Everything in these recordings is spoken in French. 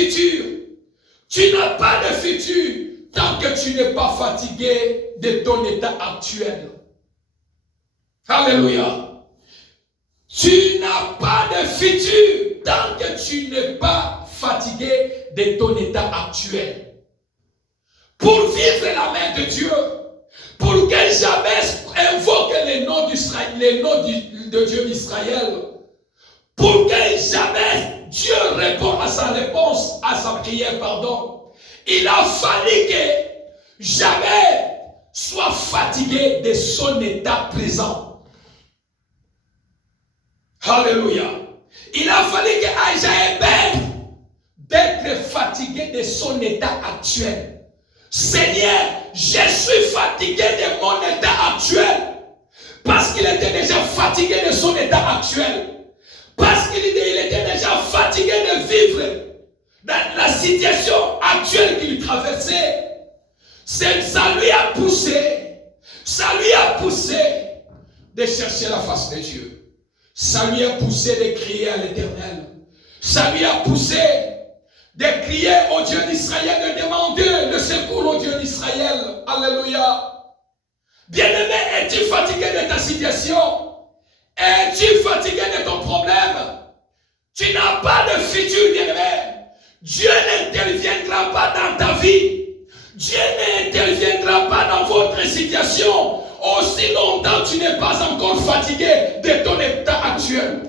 futur. Tu n'as pas de futur tant que tu n'es pas fatigué de ton état actuel. Alléluia. Tu n'as pas de futur tant que tu n'es pas fatigué de ton état actuel. Pour vivre la main de Dieu, pour que Jabez invoque les noms d'Israël, les noms de Dieu d'Israël, pour que jamais Dieu réponde à sa prière, il a fallu que jamais soit fatigué de son état présent. Alléluia. Il a fallu que Jabez d'être fatigué de son état actuel. Seigneur, je suis fatigué de mon état actuel. Parce qu'il était déjà fatigué de son état actuel. Parce qu'il était déjà fatigué de vivre dans la situation actuelle qu'il traversait. Ça lui a poussé de chercher la face de Dieu. Ça lui a poussé de crier à l'Éternel. Ça lui a poussé de crier au Dieu d'Israël, de demander le secours au Dieu d'Israël. Alléluia. Bien-aimé, es-tu fatigué de ta situation? Es-tu fatigué de ton problème? Tu n'as pas de futur, bien-aimé. Dieu n'interviendra pas dans ta vie. Dieu n'interviendra pas dans votre situation aussi longtemps tu n'es pas encore fatigué de ton état actuel.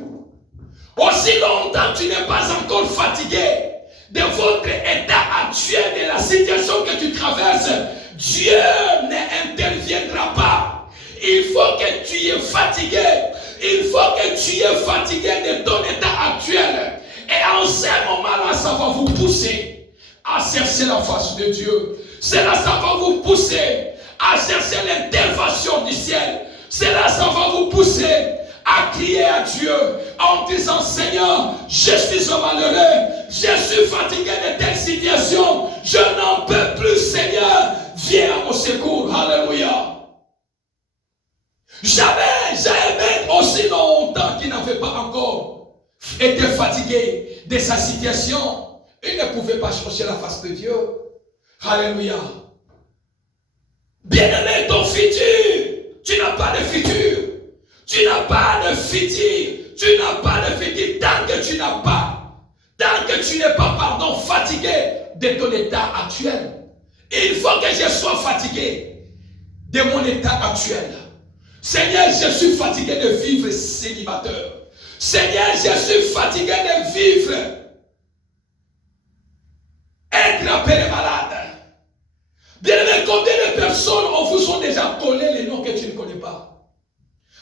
Aussi longtemps tu n'es pas encore fatigué de votre état actuel, de la situation que tu traverses. Dieu n'interviendra pas. Il faut que tu es fatigué. Il faut que tu es fatigué de ton état actuel. Et en ce moment-là, ça va vous pousser à chercher la face de Dieu. Cela, ça va vous pousser à chercher l'intervention du ciel. Cela, ça va vous pousser à crier à Dieu en disant: Seigneur, je suis malheureux, je suis fatigué de telle situation, je n'en peux plus, Seigneur, viens à mon secours. Alléluia. Jamais aussi longtemps qu'il n'avait pas encore été fatigué de sa situation, il ne pouvait pas chercher la face de Dieu. Alléluia. Bien-aimé, ton futur, tu n'as pas de futur. Tu n'as pas de futur. Tu n'as pas de futur tant que tu n'es pas, fatigué de ton état actuel. Il faut que je sois fatigué de mon état actuel. Seigneur, je suis fatigué de vivre célibataire. Seigneur, je suis fatigué de vivre être appelé malade. Bien-aimé, combien de personnes on vous ont déjà collé les noms que tu ne connais pas?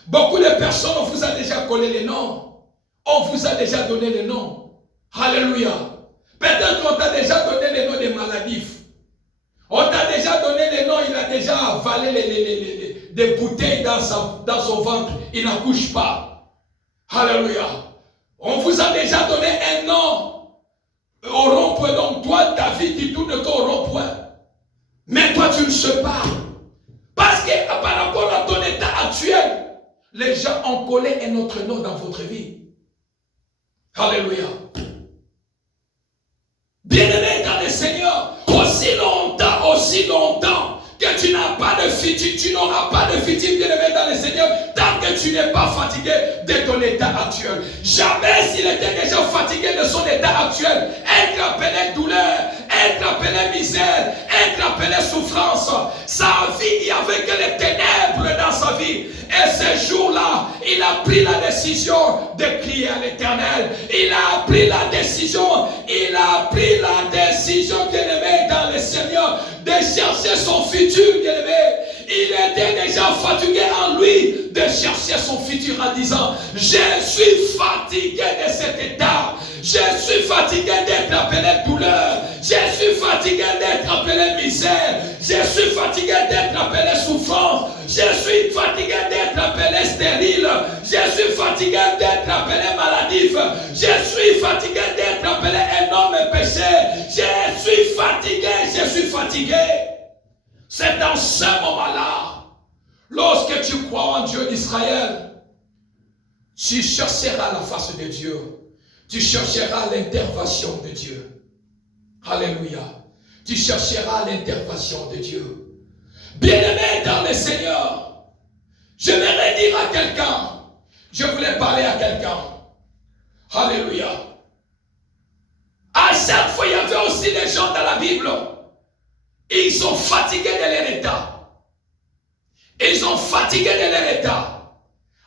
Beaucoup de personnes, on vous a déjà collé les noms. On vous a déjà donné les noms. Alléluia. Peut-être qu'on t'a déjà donné les noms des maladifs. On t'a déjà donné les noms, il a déjà avalé des bouteilles dans son ventre. Il n'accouche pas. Alléluia. On vous a déjà donné un nom au rond-point. Donc toi, ta vie, tu tournes qu'au rond-point. Mais toi, tu ne sais pas. Parce que par rapport à ton état actuel, les gens ont collé un autre nom dans votre vie. Alléluia. Bien-aimé dans le Seigneur, aussi longtemps que tu n'as pas de futur, tu n'auras pas de futur, bien-aimé dans le Seigneur, tant que tu n'es pas fatigué de ton état actuel. Jamais s'il était déjà fatigué de son état actuel, être appelé douleur, être appelé misère, être appelé souffrance, sa vie, il n'y avait que les ténèbres dans sa vie. Et ce jour-là, il a pris la décision de crier à l'Éternel. Il a pris la décision, bien-aimé dans le Seigneur, de chercher son futur, bien-aimé. Il était déjà fatigué en lui de chercher son futur en disant: je suis fatigué de cet état. Je suis fatigué d'être appelé douleur. Je suis fatigué d'être appelé misère. Je suis fatigué d'être appelé souffrance. Je suis fatigué d'être appelé stérile. Je suis fatigué d'être appelé maladif. Je suis fatigué d'être appelé un homme péché. Je suis fatigué. C'est dans ce moment-là, lorsque tu crois en Dieu d'Israël, tu chercheras la face de Dieu. Tu chercheras l'intervention de Dieu. Alléluia. Tu chercheras l'intervention de Dieu. Bien-aimé dans le Seigneur, j'aimerais dire à quelqu'un, je voulais parler à quelqu'un. Alléluia. À chaque fois, il y avait aussi des gens dans la Bible. Ils sont fatigués de leur état. Ils sont fatigués de leur état.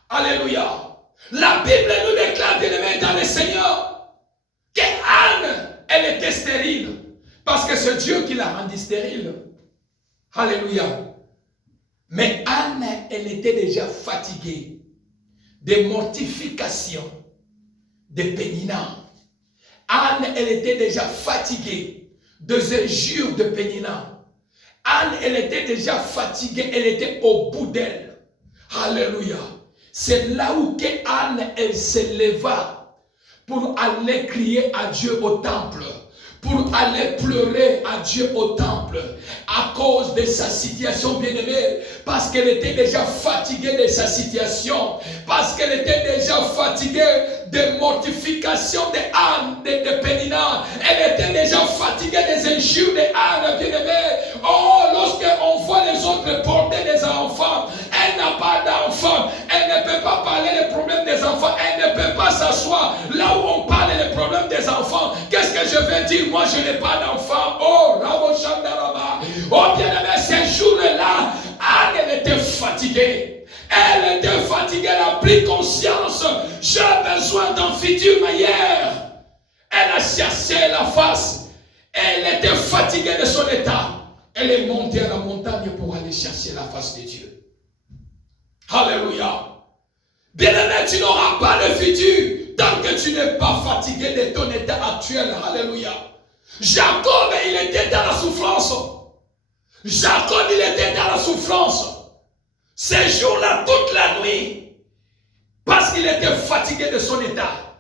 Alléluia. La Bible nous déclare, bien-aimé dans le Seigneur, que Anne, elle était stérile. Parce que c'est Dieu qui l'a rendue stérile. Alléluia. Mais Anne, elle était déjà fatiguée de mortification, de Pénina. Anne, elle était déjà fatiguée des injures de Pénina. Anne, elle était déjà fatiguée, elle était au bout d'elle. Alléluia. C'est là où Anne, elle s'éleva pour aller crier à Dieu au temple. Pour aller pleurer à Dieu au temple à cause de sa situation bien-aimée, parce qu'elle était déjà fatiguée de sa situation, parce qu'elle était déjà fatiguée de mortification de Anne, de Pénina. Elle était déjà fatiguée des injures de Anne bien-aimée. Oh, lorsqu'on voit les autres porter des enfants, elle n'a pas d'enfants, elle ne peut pas parler des problèmes des enfants, elle ne peut pas s'asseoir là où on parle des problèmes des enfants. Qu'est-ce que je vais dire? Moi, je n'ai pas d'enfant. Oh, Rabo Shandaraba. Oh, bien-aimé, ces jours-là, Anne, elle était fatiguée. Elle était fatiguée, elle a pris conscience. J'ai besoin d'un futur meilleur. Elle a cherché la face. Elle était fatiguée de son état. Elle est montée à la montagne pour aller chercher la face de Dieu. Alléluia. Bien-aimé, tu n'auras pas de futur tant que tu n'es pas fatigué de ton état actuel. Alléluia. Jacob, il était dans la souffrance. Jacob, il était dans la souffrance. Ces jours-là, toute la nuit. Parce qu'il était fatigué de son état.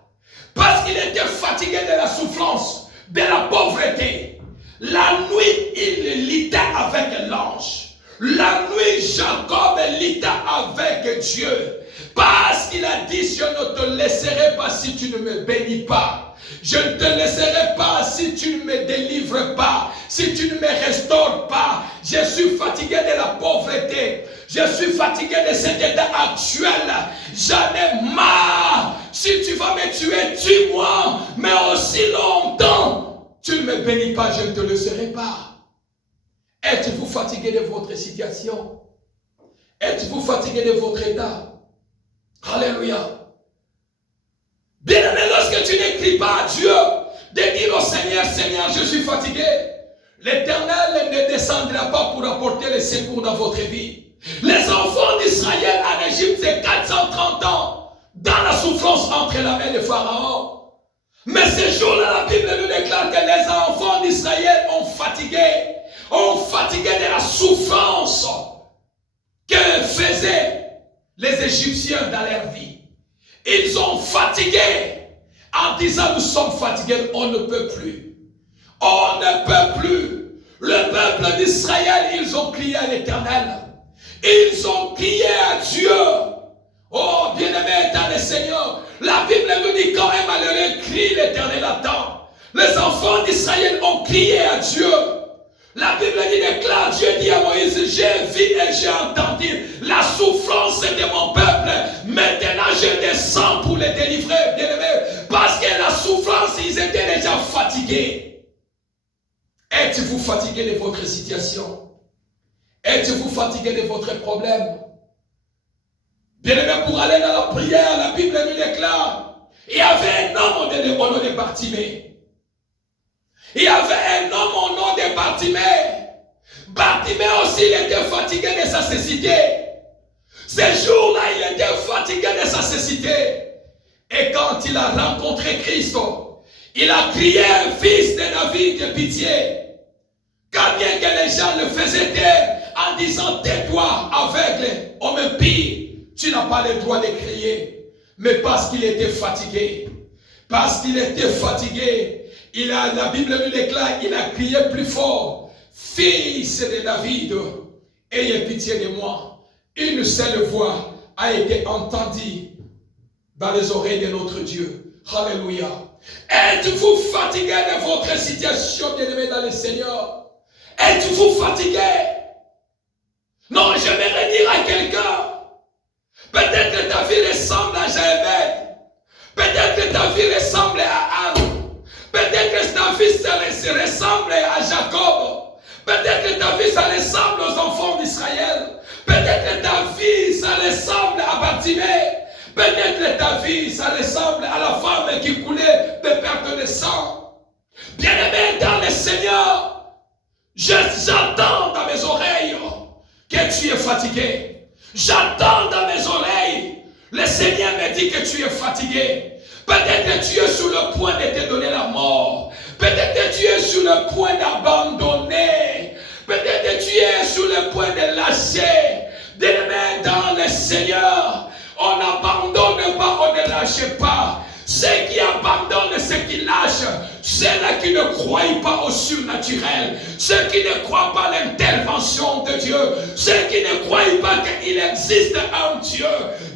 Parce qu'il était fatigué de la souffrance, de la pauvreté. La nuit, il luttait avec l'ange. La nuit, Jacob luttait avec Dieu. Parce qu'il a dit, je ne te laisserai pas si tu ne me bénis pas. Je ne te laisserai pas si tu ne me délivres pas. Si tu ne me restaures pas. Je suis fatigué de la pauvreté. Je suis fatigué de cet état actuel. J'en ai marre. Si tu vas me tuer, tue-moi. Mais aussi longtemps, tu ne me bénis pas, je ne te laisserai pas. Êtes-vous fatigué de votre situation? Êtes-vous fatigué de votre état? Alléluia. Bien-aimé, lorsque tu n'écris pas à Dieu, de dire au Seigneur, Seigneur, je suis fatigué, l'Éternel ne descendra pas pour apporter le secours dans votre vie. Les enfants d'Israël en Égypte, c'est 430 ans dans la souffrance entre la main de Pharaon. Mais ces jours-là, la Bible nous déclare que les enfants d'Israël ont fatigué de la souffrance que faisaient les Égyptiens dans leur vie. Ils ont fatigué en disant, nous sommes fatigués, on ne peut plus. On ne peut plus. Le peuple d'Israël, ils ont crié à l'Éternel. Ils ont crié à Dieu. Oh, bien-aimé dans le Seigneur, la Bible nous dit quand un malheureux crie, l'Éternel attend. Les enfants d'Israël ont crié à Dieu. La Bible dit, déclare, Dieu dit à Moïse, j'ai vu et j'ai entendu la souffrance de mon peuple. Maintenant, je descends pour les délivrer, bien-aimé. Parce que la souffrance, ils étaient déjà fatigués. Êtes-vous fatigué de votre situation? Êtes-vous fatigué de votre problème? Bien-aimé, pour aller dans la prière, la Bible nous déclare, il y avait un homme au nom de Bartimée. Il y avait un homme au nom de Bartimée. Bartimée aussi, il était fatigué de sa cécité. Ces jours-là, il était fatigué de sa cécité. Et quand il a rencontré Christ, il a crié, fils de David, de pitié. Quand bien que les gens le faisaient taire en disant, tais-toi, aveugle, homme impie, tu n'as pas le droit de crier. Mais parce qu'il était fatigué, la Bible nous déclare, il a crié plus fort, fils de David, ayez pitié de moi. Une seule voix a été entendue dans les oreilles de notre Dieu. Alléluia. Êtes-vous fatigué de votre situation, bien-aimé dans le Seigneur? Êtes-vous fatigué? Non, j'aimerais dire à quelqu'un, peut-être que ta vie ressemble à Jaébet. Peut-être que ta vie ressemble à Anne. Peut-être que ta vie ressemble à Jacob. Peut-être que ta vie ça ressemble aux enfants d'Israël. Peut-être que ta vie ça ressemble à Bartimée. Peut-être que ta vie ça ressemble à la femme qui coulait de perte de sang. Bien-aimé dans le Seigneur, j'attends dans mes oreilles que tu es fatigué. J'attends dans mes oreilles. Le Seigneur me dit que tu es fatigué. Peut-être que tu es sur le point de te donner la mort. Peut-être que tu es sur le point d'abandonner. Peut-être que tu es sur le point de lâcher. Bien-aimé dans le Seigneur, on n'abandonne pas, on ne lâche pas. Ceux qui abandonnent, ceux qui lâchent, ceux-là qui ne croient pas au surnaturel, ceux qui ne croient pas à l'intervention de Dieu, ceux qui ne croient pas qu'il existe un Dieu.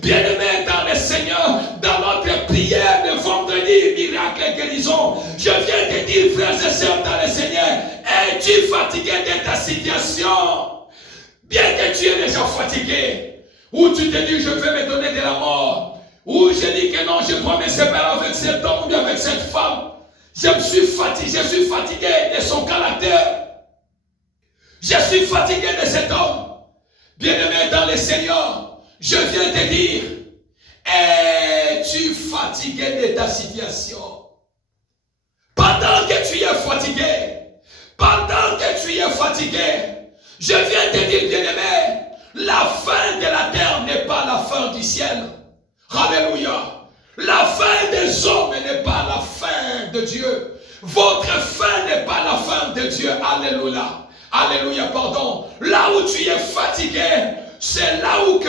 Bien-aimé dans le Seigneur, dans notre prière de vendredi, miracle et guérison, je viens te dire, frères et sœurs dans le Seigneur, es-tu fatigué de ta situation? Bien que tu es déjà fatigué, ou tu te dis, je vais me donner de la mort, ou je dis que non, je dois me séparer avec cet homme ou avec cette femme. Je suis fatigué de son caractère. Je suis fatigué de cet homme. Bien-aimé dans le Seigneur, je viens te dire, es-tu fatigué de ta situation? Pendant que tu es fatigué, je viens te dire, bien-aimé, la fin de la terre n'est pas la fin du ciel. Alléluia. La fin des hommes n'est pas la fin de Dieu. Votre fin n'est pas la fin de Dieu. Alléluia. Alléluia, pardon. Là où tu es fatigué, c'est là où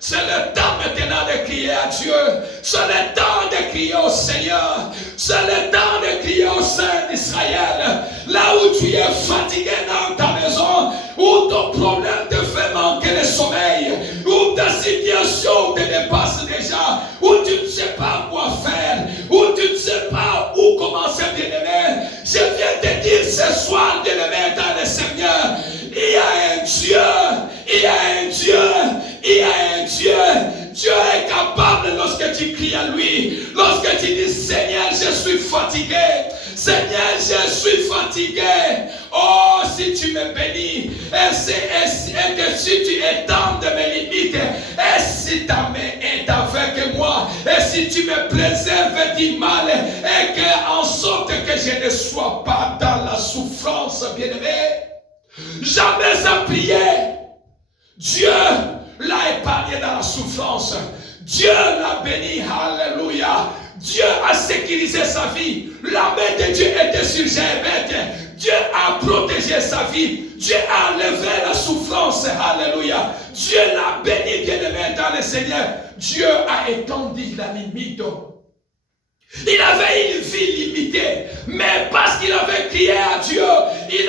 c'est le temps maintenant de crier à Dieu. C'est le temps de crier au Seigneur. C'est le temps de crier au Saint d'Israël. Là où tu es fatigué dans ta maison, où ton problème te fait manquer de sommeil, où ta situation te dépasse déjà, où tu ne sais pas quoi faire, où tu ne sais pas où commencer, bien-aimé. Je viens te dire ce soir, bien-aimé, dans le Seigneur, il y a un Dieu, il y a un Dieu, il y a un Dieu. Dieu est capable lorsque tu cries à lui, lorsque tu dis Seigneur, je suis fatigué. Seigneur, je suis fatigué. Oh, si tu me bénis, et que si tu étends de mes limites, et si ta main est avec moi, et si tu me préserves du mal, et que en sorte que je ne sois pas dans la souffrance, bien-aimé. Jamais à prier. Dieu l'a épargné dans la souffrance. Dieu l'a béni. Alléluia. Dieu a sécurisé sa vie. La main de Dieu était sur Jaébet. Dieu a protégé sa vie. Dieu a levé la souffrance. Alléluia. Dieu l'a béni, bien-aimé dans le Seigneur. Dieu a étendu la limite. Il avait une vie limitée, mais parce qu'il avait crié à Dieu, il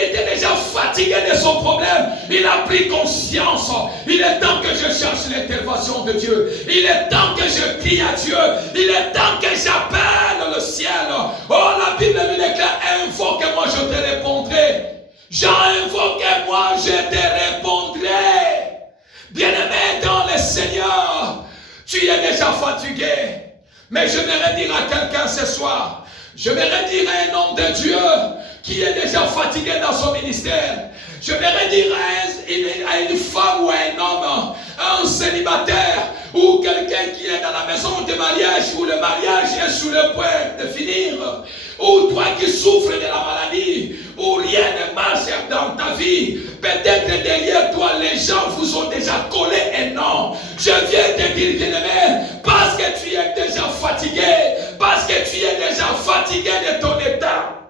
était déjà fatigué de son problème. Il a pris conscience. Il est temps que je cherche l'intervention de Dieu. Il est temps que je crie à Dieu. Il est temps que j'appelle le ciel. Oh, la Bible nous déclare, invoque-moi, je te répondrai. Invoque-moi, je te répondrai. Bien-aimé dans le Seigneur, tu es déjà fatigué. Mais je voudrais dire à quelqu'un ce soir, je voudrais dire à un homme de Dieu qui est déjà fatigué dans son ministère, je voudrais dire à une femme ou à un homme, un célibataire ou quelqu'un qui est dans la maison de mariage où le mariage est sur le point de finir, ou toi qui souffres de la maladie, où rien ne marche dans ta vie, peut-être derrière toi les gens vous ont déjà collé un nom. Je viens te dire, bien-aimé, parce que tu es déjà fatigué, parce que tu es déjà fatigué de ton état,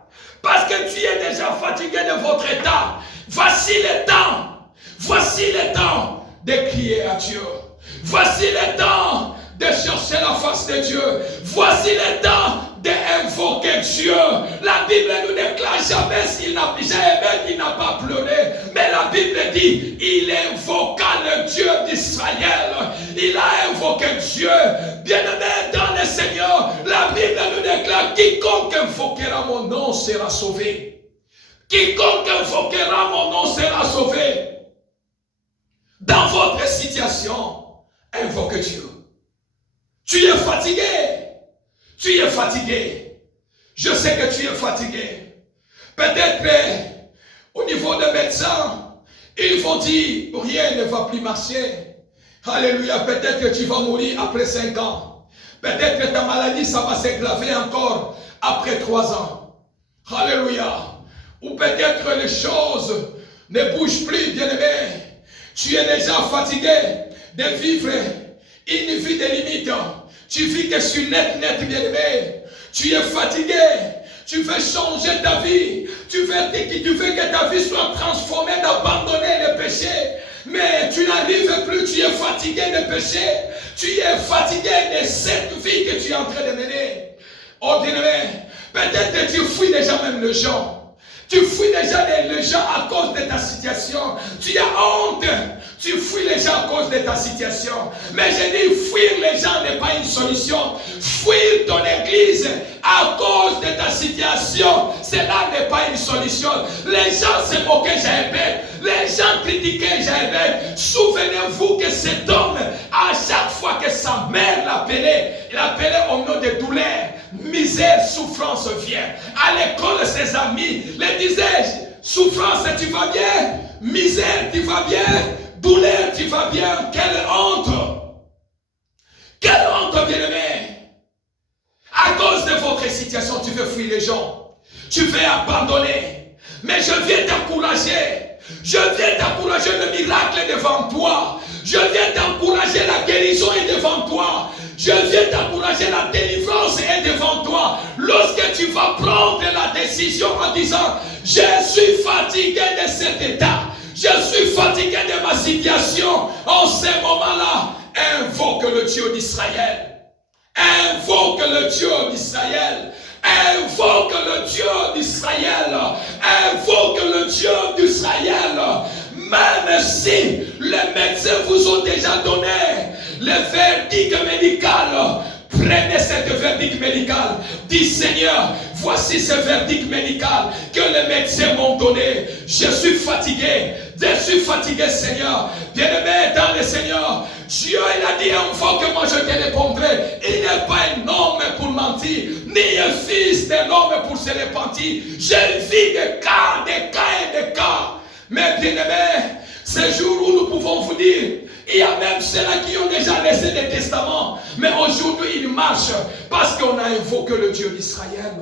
parce que tu es déjà fatigué de votre état, voici le temps de crier à Dieu. Voici le temps de chercher la face de Dieu. Voici le temps d'invoquer Dieu. La Bible nous déclare jamais il n'a pas pleuré. Mais la Bible dit, il invoqua le Dieu d'Israël. Il a invoqué Dieu. Bien-aimé dans le Seigneur, la Bible Bible nous déclare, quiconque invoquera mon nom sera sauvé. Quiconque invoquera mon nom sera sauvé. Dans votre situation, invoque Dieu. Tu es fatigué. Tu es fatigué. Je sais que tu es fatigué. Peut-être au niveau des médecins, ils vont dire, rien ne va plus marcher. Alléluia, peut-être que tu vas mourir après 5 ans. Peut-être que ta maladie, ça va s'aggraver encore après 3 ans. Alléluia. Ou peut-être les choses ne bougent plus, bien-aimé. Tu es déjà fatigué de vivre une vie de limite. Tu vis que sur net, bien-aimé. Tu es fatigué. Tu veux changer ta vie. Tu veux que ta vie soit transformée, d'abandonner le péché. Mais tu n'arrives plus, tu es fatigué de péché. Tu es fatigué de cette vie que tu es en train de mener. Oh bien-aimé, peut-être que tu fuis déjà même les gens. Tu fuis déjà les gens à cause de ta situation. Tu as honte. Tu fuis les gens à cause de ta situation. Mais je dis, fuir les gens n'est pas une solution. Fuir ton église à cause de ta situation, cela n'est pas une solution. Les gens se moquaient, j'avais bête. Les gens critiquaient, j'avais bête. Souvenez-vous que cet homme, à chaque fois que sa mère l'appelait, il appelait au nom de douleur. Misère, souffrance vient. À l'école, ses amis le disaient, souffrance, tu vas bien? Misère, tu vas bien? Douleur, tu vas bien? Quelle honte! Quelle honte, bien-aimé! À cause de votre situation, tu veux fuir les gens. Tu veux abandonner. Mais je viens t'encourager. Je viens t'encourager, le miracle est devant toi. Je viens t'encourager, la guérison est devant toi. Je viens t'encourager, la délivrance est devant toi. Lorsque tu vas prendre la décision en disant, je suis fatigué de cet état. Je suis fatigué de ma situation. En ce moment-là, invoque le Dieu d'Israël. Invoque le Dieu d'Israël. Invoque le Dieu d'Israël. Invoque le Dieu d'Israël. Même si les médecins vous ont déjà donné le verdict médical, prenez ce verdict médical. Dis Seigneur, voici ce verdict médical que les médecins m'ont donné. Je suis fatigué. Je suis fatigué, Seigneur. Bien-aimé dans le Seigneur, Dieu, il a dit, invoque-moi, je te répondrai. Il n'est pas un homme pour mentir, ni un fils d'un homme pour se repentir. Je vis des cas et des cas. Mais bien-aimé, ce jour où nous pouvons vous dire, il y a même ceux-là qui ont déjà laissé des testaments, mais aujourd'hui ils marchent parce qu'on a invoqué le Dieu d'Israël.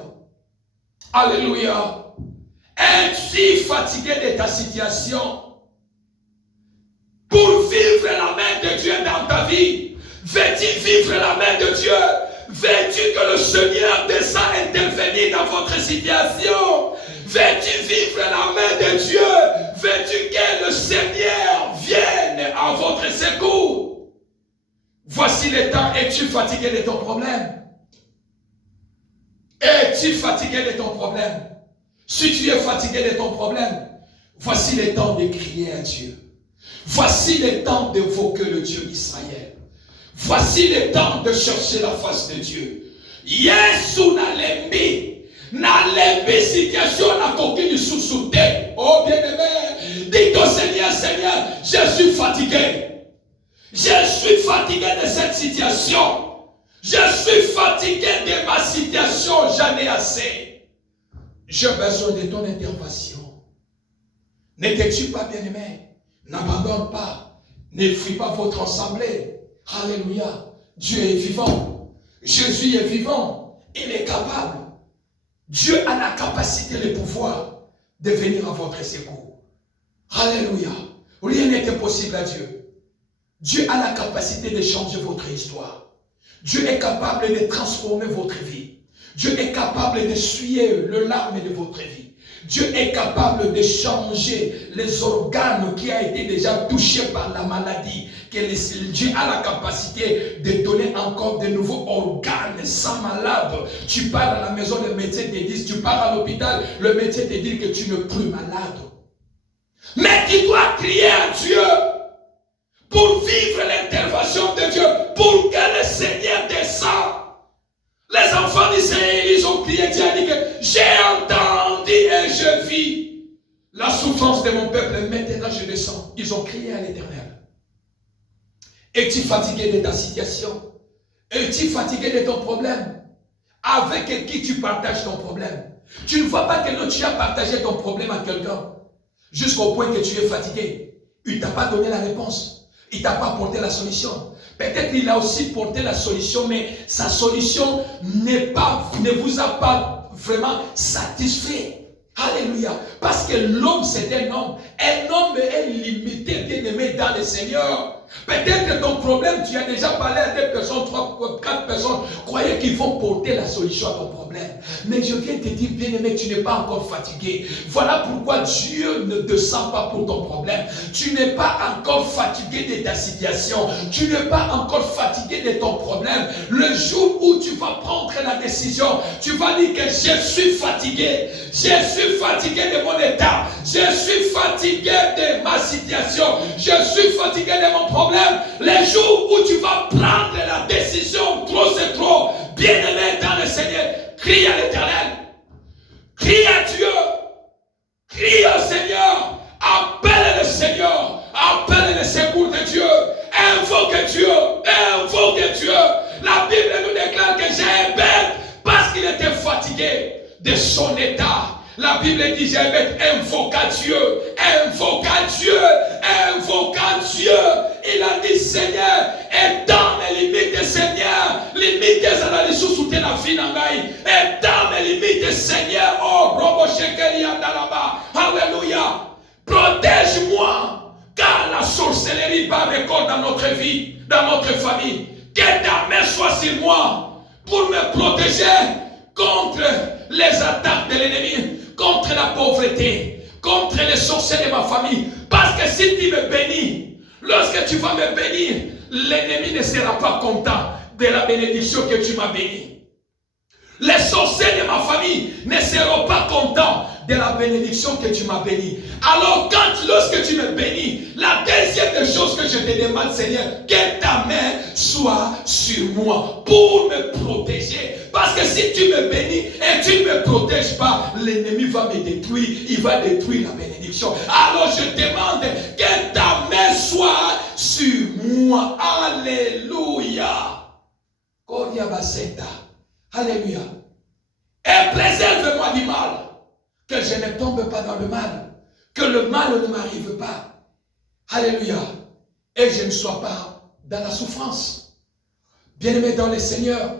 Alléluia. Es-tu fatigué de ta situation? Pour vivre la main de Dieu dans ta vie, veux-tu vivre la main de Dieu? Veux-tu que le Seigneur descende intervenir dans votre situation? Veux-tu vivre la main de Dieu? Veux-tu que le Seigneur vienne à votre secours? Voici le temps. Es-tu fatigué de ton problème? Es-tu fatigué de ton problème? Si tu es fatigué de ton problème, voici le temps de crier à Dieu. Voici le temps d'évoquer le Dieu d'Israël. Voici le temps de chercher la face de Dieu. Yesu nalembi situation na kokini sous-souté. Oh bien-aimé, dis au Seigneur, Seigneur, je suis fatigué. Je suis fatigué de cette situation. Je suis fatigué de ma situation. J'en ai assez. J'ai besoin de ton intervention. Ne te tue pas, bien-aimé. N'abandonne pas. Ne fuis pas votre assemblée. Alléluia. Dieu est vivant. Jésus est vivant. Il est capable. Dieu a la capacité, le pouvoir de venir à votre secours. Alléluia. Rien n'est impossible à Dieu. Dieu a la capacité de changer votre histoire. Dieu est capable de transformer votre vie. Dieu est capable d'essuyer le larme de votre vie. Dieu est capable de changer les organes qui ont été déjà touchés par la maladie. Dieu a la capacité de donner encore de nouveaux organes sans malade. Tu pars à la maison, le médecin te dit, tu pars à l'hôpital, le médecin te dit que tu n'es plus malade. Mais tu dois crier à Dieu pour vivre l'intervention de Dieu, pour que le Seigneur descende. Les enfants souffrance de mon peuple, maintenant je descends. Ils ont crié à l'Éternel. Es-tu fatigué de ta situation? Es-tu fatigué de ton problème? Avec qui tu partages ton problème? Tu ne vois pas que non, tu as partagé ton problème à quelqu'un jusqu'au point que tu es fatigué. Il ne t'a pas donné la réponse. Il ne t'a pas apporté la solution. Peut-être qu'il a aussi porté la solution, mais sa solution ne vous a pas vraiment satisfait. Alléluia. Parce que l'homme, c'est un homme. Un homme est limité, bien aimé dans le Seigneur. Peut-être que ton problème, tu as déjà parlé à des personnes, 3, 4 personnes, croyez qu'ils vont porter la solution à ton problème. Mais je viens te dire, bien aimé, tu n'es pas encore fatigué. Voilà pourquoi Dieu ne te sent pas pour ton problème. Tu n'es pas encore fatigué de ta situation. Tu n'es pas encore fatigué de ton problème. Le jour où tu vas prendre la décision, tu vas dire que je suis fatigué. Je suis fatigué de mon état. Je suis fatigué de ma situation. Je suis fatigué de mon problème. Les jours où tu vas prendre la décision, trop c'est trop, bien-aimé dans le Seigneur, crie à l'Éternel, crie à Dieu, crie au Seigneur, appelle le Seigneur, appelle le secours de Dieu, invoque Dieu, invoque Dieu. La Bible nous déclare que Jéhébed, parce qu'il était fatigué de son état, la Bible dit, Jéhébed invoqua Dieu, invoqua Dieu, invoqua Dieu. Il a dit, Seigneur, étends mes limites, Seigneur, limites à la ressource sous la vie d'Angaï, étends mes limites, Seigneur, oh, Robo Shekeli Andalaba, Alléluia, protège-moi, car la sorcellerie bat record dans notre vie, dans notre famille, que ta main soit sur moi, pour me protéger contre les attaques de l'ennemi, contre la pauvreté, contre les sorciers de ma famille. Parce que si tu me bénis, lorsque tu vas me bénir, l'ennemi ne sera pas content de la bénédiction que tu m'as bénie. Les sorciers de ma famille ne seront pas contents de la bénédiction que tu m'as bénie. Alors lorsque tu me bénis, la deuxième des choses que je te demande, Seigneur, que ta main soit sur moi pour me protéger. Parce que si tu me bénis et tu ne me protèges pas, l'ennemi va me détruire, il va détruire la bénédiction. Alors je demande que ta main soit sur moi. Alléluia. Alléluia. Et préserve-moi du mal. Que je ne tombe pas dans le mal. Que le mal ne m'arrive pas. Alléluia. Et je ne sois pas dans la souffrance. Bien-aimé dans le Seigneur,